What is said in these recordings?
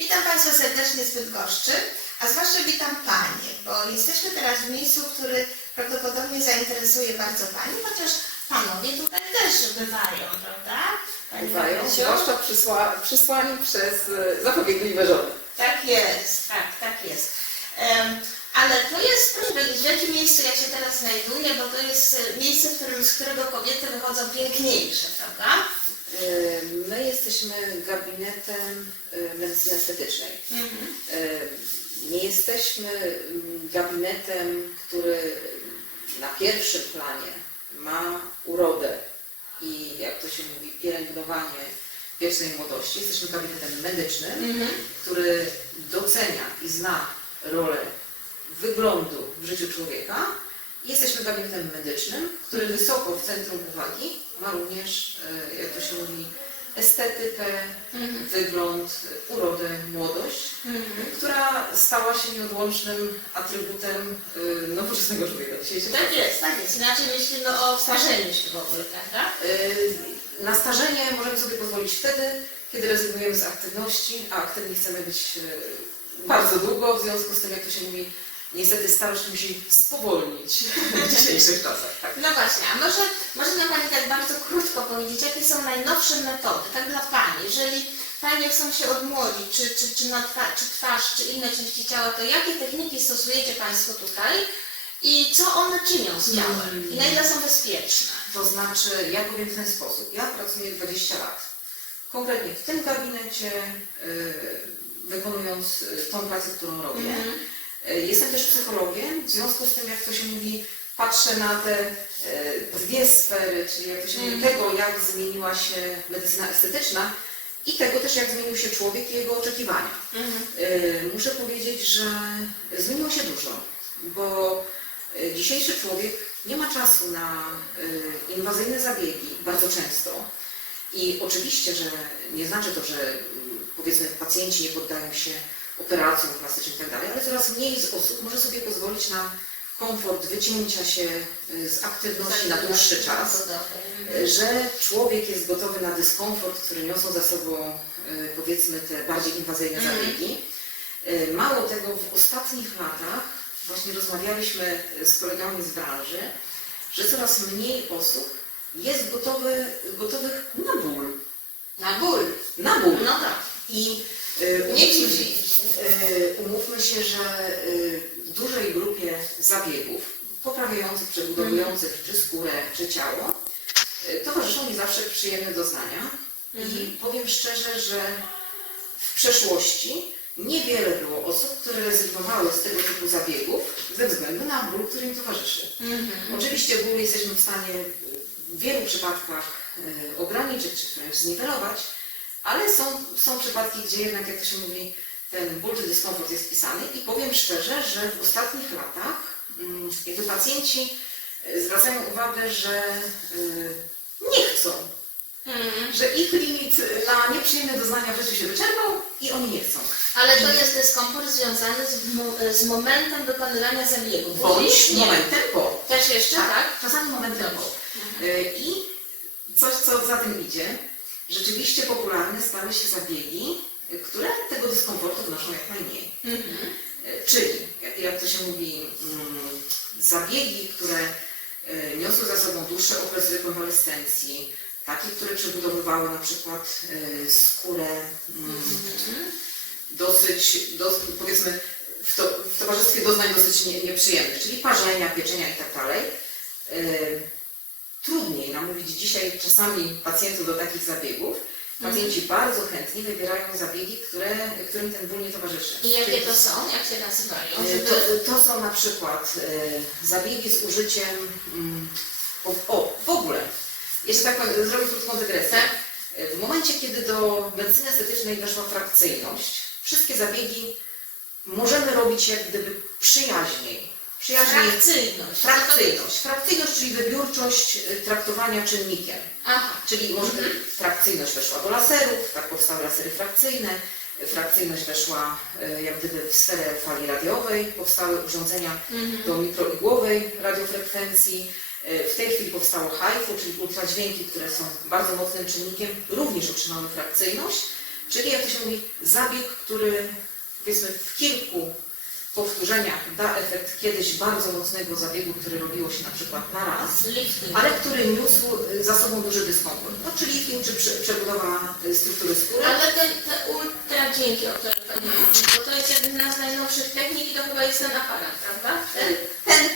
Witam Państwa serdecznie z Bydgoszczy, a zwłaszcza witam Panie, bo jesteśmy teraz w miejscu, który prawdopodobnie zainteresuje bardzo Pani, chociaż Panowie tutaj też bywają, prawda? Pani Bywają, zwłaszcza przysła, przysłani przez e, zapobiegliwe żony. Tak jest, tak, tak jest. Em, ale to jest, proszę powiedzieć, w jakim miejscu ja się teraz znajduję, bo to jest e, miejsce, w którym, z którego kobiety wychodzą piękniejsze, prawda? E, My jesteśmy gabinetem medycyny estetycznej. Mhm. E, Nie jesteśmy mm, gabinetem, który na pierwszym planie ma urodę i jak to się mówi, pielęgnowanie wiecznej młodości. Jesteśmy gabinetem medycznym, Mhm. który docenia i zna rolę wyglądu w życiu człowieka. Jesteśmy gabinetem medycznym, który wysoko w centrum uwagi ma również, e, jak to się mówi, estetykę, Mhm. wygląd, urodę, młodość, Mhm. która stała się nieodłącznym atrybutem e, nowoczesnego człowieka. Tak jest, tak jest. Inaczej myślimy o starzeniu się w ogóle, prawda? E, Na starzenie możemy sobie pozwolić wtedy, kiedy rezygnujemy z aktywności, a aktywni chcemy być e, bardzo długo, w związku z tym, jak to się mówi, niestety starość musi spowolnić w dzisiejszych czasach. Tak? No właśnie, a może, może nam Pani tak bardzo krótko powiedzieć, jakie są najnowsze metody, tak dla Pani, jeżeli Panie chcą się odmłodzić, czy, czy, czy, na twa, czy twarz, czy inne części ciała, to jakie techniki stosujecie Państwo tutaj i co one czynią z ciałem i na ile są bezpieczne? To znaczy, ja powiem w ten sposób. Ja pracuję 20 lat. Konkretnie w tym gabinecie, e, wykonując e, tą pracę, którą robię. Mhm. E, Jestem też psychologiem, w związku z tym, jak to się mówi, patrzę na te e, dwie sfery, czyli jak to się mówi, Mhm. tego, jak zmieniła się medycyna estetyczna i tego też, jak zmienił się człowiek i jego oczekiwania. Mhm. E, Muszę powiedzieć, że zmieniło się dużo, bo e, dzisiejszy człowiek nie ma czasu na e, inwazyjne zabiegi bardzo często. I oczywiście, że nie znaczy to, że mm, powiedzmy pacjenci nie poddają się operacjom plastycznym i tak ale coraz mniej z osób może sobie pozwolić na komfort wycięcia się e, z aktywności na dłuższy czas że człowiek jest gotowy na dyskomfort, który niosą za sobą e, powiedzmy te bardziej inwazyjne Mhm. zabiegi. E, Mało tego, w ostatnich latach właśnie rozmawialiśmy z kolegami z branży, że coraz mniej osób jest gotowy, gotowych na ból. Na ból. Na ból. No tak. I umówmy, dziwi. e, umówmy się, że e, w dużej grupie zabiegów poprawiających, przebudowujących czy skórę, czy ciało, e, towarzyszą mi zawsze przyjemne doznania. I Mhm. powiem szczerze, że w przeszłości niewiele było osób, które rezygnowały z tego typu zabiegów ze względu na ból, który im towarzyszy. Mhm. Oczywiście ból jesteśmy w stanie w wielu przypadkach e, ograniczyć czy wręcz zniwelować, ale są, są przypadki, gdzie jednak, jak to się mówi, ten ból czy dyskomfort jest pisany i powiem szczerze, że w ostatnich latach mm, jakby pacjenci e, zwracają uwagę, że e, nie chcą, Mhm. że ich limit na nieprzyjemne doznania w życiu się wyczerpał i oni nie chcą. Ale to jest dyskomfort związany z, mo- z momentem wykonywania zabiegu. Bądź momentem po. Też jeszcze, tak? Tak, czasami momentem po. Y, I coś, co za tym idzie, rzeczywiście popularne stały się zabiegi, które tego dyskomfortu wnoszą jak najmniej. Mhm. Czyli, jak- to się mówi, mm, zabiegi, które y, niosły za sobą dłuższy okres rekonwalescencji, takie, które przebudowywały na przykład y, skórę mm, dosyć, dos, powiedzmy, w, to, w towarzystwie doznań dosyć nie, nieprzyjemnych, czyli parzenia, pieczenia i tak dalej. Trudniej namówić dzisiaj czasami pacjentów do takich zabiegów. Pacjenci bardzo chętnie wybierają zabiegi, które, którym ten ból nie towarzyszy. I jakie to są? Jak się nazywają? Yy, Żeby... To, to są na przykład yy, zabiegi z użyciem, mm, o, o, w ogóle, jeszcze tak zrobię krótką dygresję. Tak? W momencie, kiedy do medycyny estetycznej weszła frakcyjność, wszystkie zabiegi możemy robić jak gdyby przyjaźniej. Przyjaźniej. Frakcyjność. Frakcyjność. Frakcyjność, czyli wybiórczość y, traktowania czynnikiem. Aha. Czyli może Mhm. frakcyjność weszła do laserów, tak powstały lasery frakcyjne. Frakcyjność weszła y, jak gdyby w sferę fali radiowej, powstały urządzenia Mhm. do mikroigłowej radiofrekwencji. E, W tej chwili powstało HIFU, czyli ultradźwięki, które są bardzo mocnym czynnikiem, również utrzymały frakcyjność, czyli jak to się mówi, zabieg, który powiedzmy w kilku powtórzeniach da efekt kiedyś bardzo mocnego zabiegu, który robiło się na przykład na raz, ale który niósł za sobą duży dyskomfort. No, czyli lifting czy prze- przebudowa y, struktury skóry. Ale te, te ultra dzięki, o których Pani mówi, bo to jest jedna z najnowszych technik i to chyba jest ten aparat, prawda? Ten, Ten,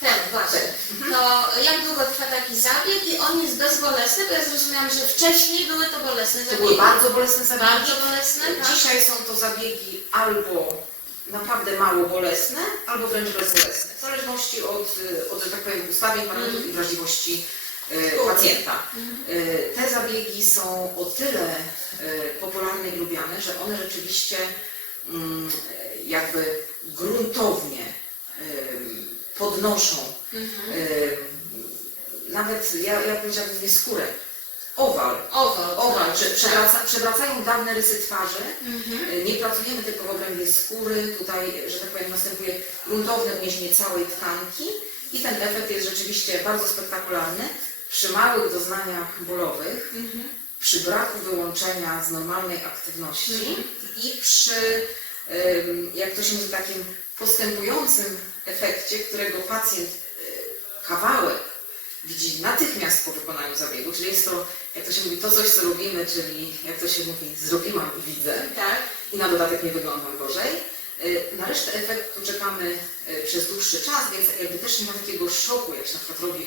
ten właśnie. Mhm. To jak długo trwa taki zabieg i on jest bezbolesny, bo ja zrozumiałam, że wcześniej były to bolesne to zabiegi. były bardzo bolesne zabiegi. Bardzo bolesne, tak? Dzisiaj są to zabiegi albo naprawdę mało bolesne, albo wręcz bezbolesne. W zależności od, y, od że tak powiem, ustawień, parametrów i wrażliwości y, Skóry. pacjenta. Y, Te zabiegi są o tyle popularne i lubiane, że one rzeczywiście mm, jakby gruntownie podnoszą Mhm. nawet, ja, ja powiedziałabym nie skórę, owal, Owal. Owal, że przewraca, przewracają dawne rysy twarzy. Mhm. Y, Nie pracujemy tylko w obrębie skóry, tutaj, że tak powiem, następuje gruntowne uniesienie całej tkanki i ten efekt jest rzeczywiście bardzo spektakularny. Przy małych doznaniach bólowych, Mhm. przy braku wyłączenia z normalnej aktywności Mhm. i przy, jak to się mówi, takim postępującym efekcie, którego pacjent y, kawałek widzi natychmiast po wykonaniu zabiegu, czyli jest to, jak to się mówi, to coś, co robimy, czyli jak to się mówi, zrobiłam i widzę Tak. i na dodatek nie wyglądam gorzej. Y, Na resztę efektu czekamy y, przez dłuższy czas, więc jakby też nie ma takiego szoku, jak się na przykład robi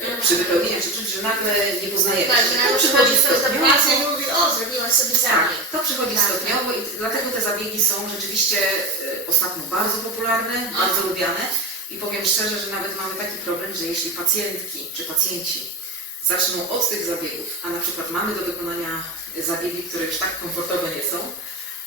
y, przy wypełnieniu czy czymś, że nagle nie poznajemy. Tak, się. To nagle przychodzi stopniowo. i mówi, o, zrobiłaś sobie Tak, zabieg. to przychodzi Tak. stopniowo i dlatego te zabiegi są rzeczywiście ostatnio bardzo popularne, bardzo lubiane i powiem szczerze, że nawet mamy taki problem, że jeśli pacjentki czy pacjenci zaczną od tych zabiegów, a na przykład mamy do wykonania zabiegi, które już tak komfortowe nie są,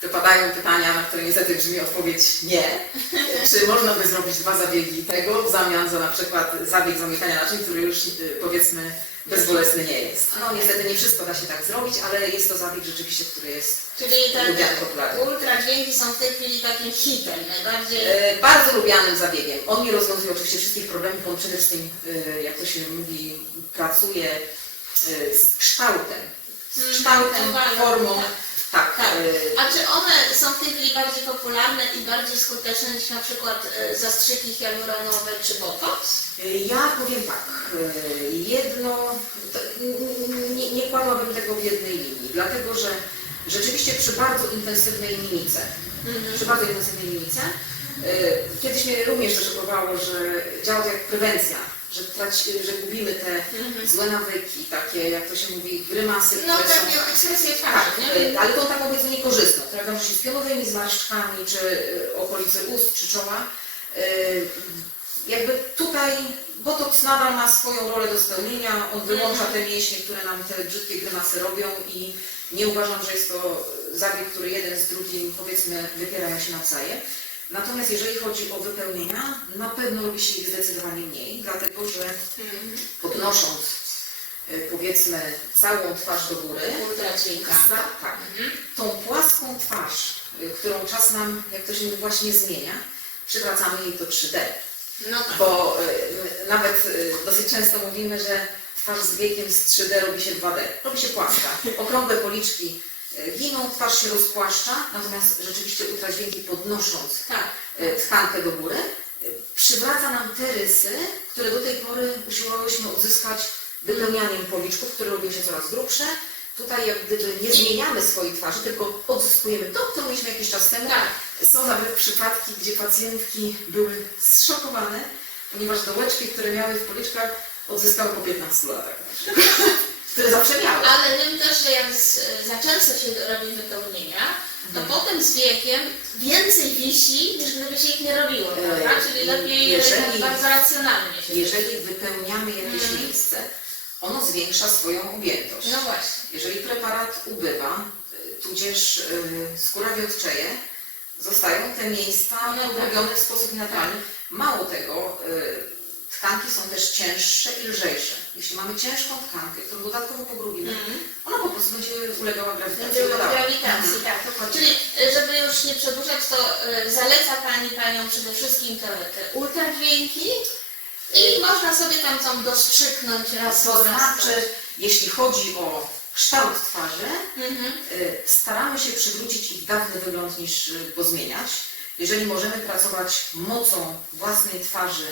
to padają pytania, na które niestety brzmi odpowiedź nie. Czy można by zrobić dwa zabiegi tego w zamian za na przykład zabieg zamykania naczyń, który już y, powiedzmy bezbolesny nie jest. No niestety nie wszystko da się tak zrobić, ale jest to zabieg rzeczywiście, który jest Czyli te, Lubiane, te popularne. ultra dźwięki są w tej chwili takim hitem, najbardziej... e, bardzo lubianym zabiegiem. On nie rozwiązuje oczywiście wszystkich problemów, on przede wszystkim, e, jak to się mówi, pracuje e, z kształtem. Z Mm, kształtem, formą. Tak. Tak. E, A czy one są w tej chwili bardziej popularne i bardziej skuteczne niż na przykład e, zastrzyki hialuronowe czy botox? Ja powiem tak, jedno, nie, nie kładłabym tego w jednej linii, dlatego że rzeczywiście przy bardzo intensywnej mimice, przy bardzo intensywnej mimice, kiedyś mnie również szokowało, że działa to jak prewencja, że, traci, że gubimy te złe nawyki, takie jak to się mówi, grymasy, No które są... takie ekspresje twarzy, Tak, nie? e, ale tą taką powiedzmy niekorzystną, która wiąże się z pionowymi zmarszczkami, czy e, okolice ust, czy czoła. E, Jakby tutaj botoks nadal ma swoją rolę do spełnienia, on wyłącza te mięśnie, które nam te brzydkie grymasy robią i nie uważam, że jest to zabieg, który jeden z drugim powiedzmy wypierają się nawzajem. Natomiast jeżeli chodzi o wypełnienia, na pewno robi się ich zdecydowanie mniej, dlatego że Mhm. podnosząc e, powiedzmy całą twarz do góry, za, tak, tą płaską twarz, y, którą czas nam, jak to się mówi, właśnie zmienia, przywracamy jej to 3D. No tak. Bo y, nawet y, dosyć często mówimy, że twarz z wiekiem z 3D robi się 2D. Robi się płaska. Okrągłe policzki y, giną, twarz się rozpłaszcza, natomiast rzeczywiście ultradźwięki podnosząc Tak. y, tkankę do góry, y, przywraca nam te rysy, które do tej pory usiłowałyśmy odzyskać wypełnianiem policzków, które robią się coraz grubsze. Tutaj jak gdyby nie zmieniamy swojej twarzy, tylko odzyskujemy to, co mieliśmy jakiś czas temu. Tak. Są nawet przypadki, gdzie pacjentki były zszokowane, ponieważ dołeczki, które miały w policzkach, odzyskały po 15 latach. które zawsze miały. Ale wiem też, że jak z, za często się robi wypełnienia, to Mhm. potem z wiekiem więcej wisi, niż gdyby się ich nie robiło, E, prawda? Czyli lepiej jeżeli- tak bardzo racjonalnie się Jeżeli wypełniamy jakieś Mhm. miejsce, ono zwiększa swoją objętość. No właśnie. Jeżeli preparat ubywa, y, tudzież y, skóra wiotczeje, zostają te miejsca No tak. pogłębione w sposób naturalny. Mało tego, y, tkanki są też cięższe i lżejsze. Jeśli mamy ciężką tkankę, którą dodatkowo pogrubimy, Mhm. ona po prostu będzie ulegała grawitacji. Będzie ulegała. grawitacji, Mhm. tak. Dokładnie. Czyli, e, żeby już nie przedłużać, to e, zaleca Pani Panią przede wszystkim te, te ultradźwięki i można sobie tam tam doszczyknąć raz To znaczy, jeśli chodzi o kształt twarzy, Mhm. y, staramy się przywrócić ich dawny wygląd niż y, go zmieniać. Jeżeli możemy pracować mocą własnej twarzy,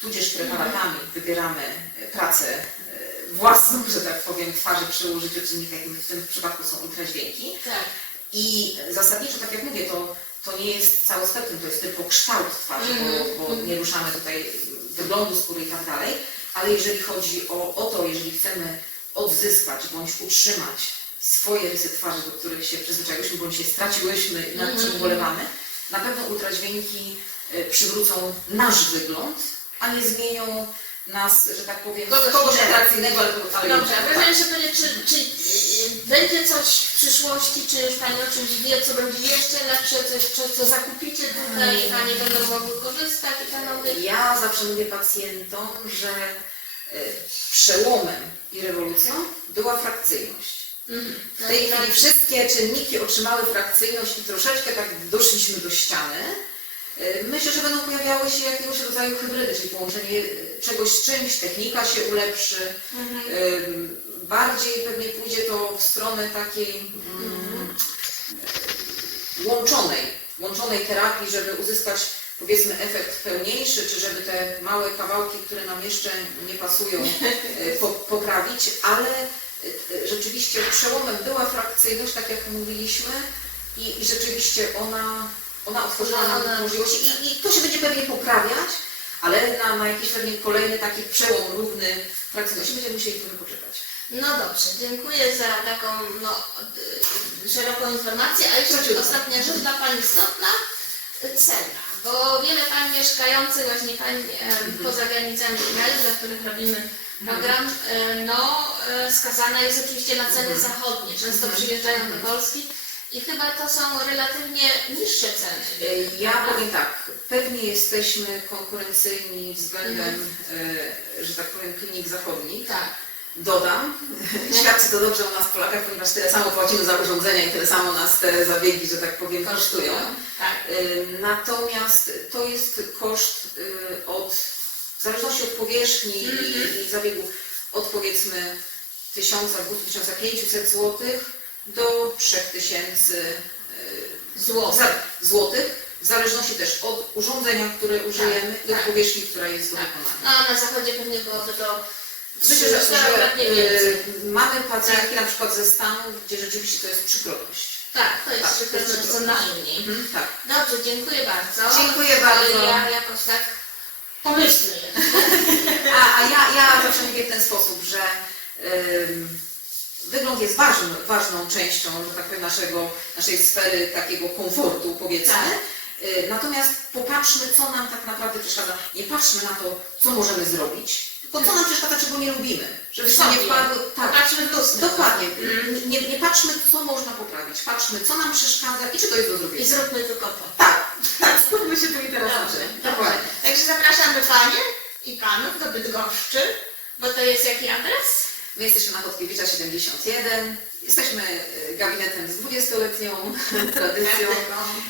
tudzież preparatami, wybieramy y, pracę y, własną, że tak powiem, twarzy przy użyciu czynnika, jakim w tym przypadku są ultradźwięki. Tak. I zasadniczo, tak jak mówię, to, to nie jest całe spektrum, to jest tylko kształt twarzy, Mhm. bo, bo nie ruszamy tutaj wyglądu skóry i tak dalej, ale jeżeli chodzi o, o to, jeżeli chcemy odzyskać bądź utrzymać swoje rysy twarzy, do których się przyzwyczaiłyśmy, bądź się straciłyśmy i nad czym Mhm. ubolewamy, na pewno ultradźwięki y, przywrócą nasz wygląd, a nie zmienią nas, że tak powiem, Kogoś z kogoś atrakcyjnego, ale kogoś ale Dobrze, a proszę jeszcze powiedzieć, czy, czy yy, będzie coś w przyszłości, czy już Pani o czymś wie, co będzie jeszcze lepsze, coś, coś co zakupicie tutaj i Panie będą mogły korzystać i Panowie? Ja zawsze mówię pacjentom, że y, przełomem i rewolucją była frakcyjność. Mhm. W tej chwili wszystkie czynniki otrzymały frakcyjność i troszeczkę tak doszliśmy do ściany. Y, Myślę, że będą pojawiały się jakiegoś rodzaju hybrydy, czyli połączenie y, czegoś z czymś, technika się ulepszy. Mhm. Ym, Bardziej pewnie pójdzie to w stronę takiej mm, łączonej, łączonej terapii, żeby uzyskać powiedzmy efekt pełniejszy, czy żeby te małe kawałki, które nam jeszcze nie pasują, y, po, poprawić, ale y, y, rzeczywiście przełomem była frakcyjność, tak jak mówiliśmy, i, i rzeczywiście ona, ona otworzyła nam ona- możliwości i, i to się będzie pewnie poprawiać, ale na, na jakiś pewnie kolejny taki przełom równy frakcyjności będziemy musieli trochę poczekać. No dobrze, dziękuję za taką no, y, szeroką informację. A jeszcze ostatnia rzecz dla Pani istotna, cena. Bo wiele pań mieszkających właśnie pań e, poza granicami kraju, dla których robimy program, e, no e, skazana jest oczywiście na ceny zachodnie. Często przyjeżdżają do Polski i chyba to są relatywnie niższe ceny. E, Ja powiem tak, pewnie jesteśmy konkurencyjni względem, e, że tak powiem, klinik zachodnich. Tak. Dodam, świadczy to dobrze o nas Polakach, ponieważ tyle samo płacimy za urządzenia i tyle samo nas te zabiegi, że tak powiem, kosztują. Tak. E, Natomiast to jest koszt e, od, w zależności od powierzchni i, i zabiegu, od powiedzmy 1000, 2500 zł do 3000 e, Złotych. w zależności też od urządzenia, które użyjemy i od tak. powierzchni, która jest do Tak. wykonania. A na zachodzie pewnie byłoby to Myślę, że, że e, mamy pacjentki na przykład ze Stanów, gdzie rzeczywiście to jest przykroność. Tak, to jest Tak, że co najmniej. Mhm, tak. Dobrze, dziękuję bardzo. Dziękuję bardzo. Ja jakoś tak pomyślę. A, a ja, ja zawsze mówię w ten sposób, że ym, wygląd jest ważny, ważną częścią że tak powiem, naszego, naszej sfery takiego komfortu, powiedzmy. Tak. Y, Natomiast popatrzmy, co nam tak naprawdę przeszkadza. Nie patrzmy na to, co możemy zrobić, tylko co nam przeszkadza, czego nie lubimy. Żebyśmy nie Sobie. wpadły. Tak, Popatrzmy w lustro. dokładnie. Mhm. Nie, nie patrzmy, co można poprawić. Patrzmy, co nam przeszkadza i czy to jest do I zrobienia. zróbmy tylko to. Tak, tak, skupmy się tu i teraz Dobrze, dobrze. Dokładnie. Także zapraszamy Panie i Panów do Bydgoszczy, bo to jest jaki adres? My jesteśmy na Chodkiewicza 71. Jesteśmy e, gabinetem z 20-letnią tradycją.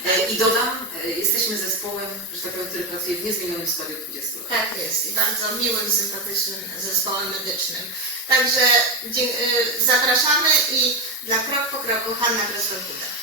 E, I dodam, e, jesteśmy zespołem, że tak powiem, który pracuje w niezmienionym składzie od 20 lat. Tak jest i bardzo miłym, sympatycznym zespołem medycznym. Także zapraszamy i dla krok po kroku Hanna Groswolda.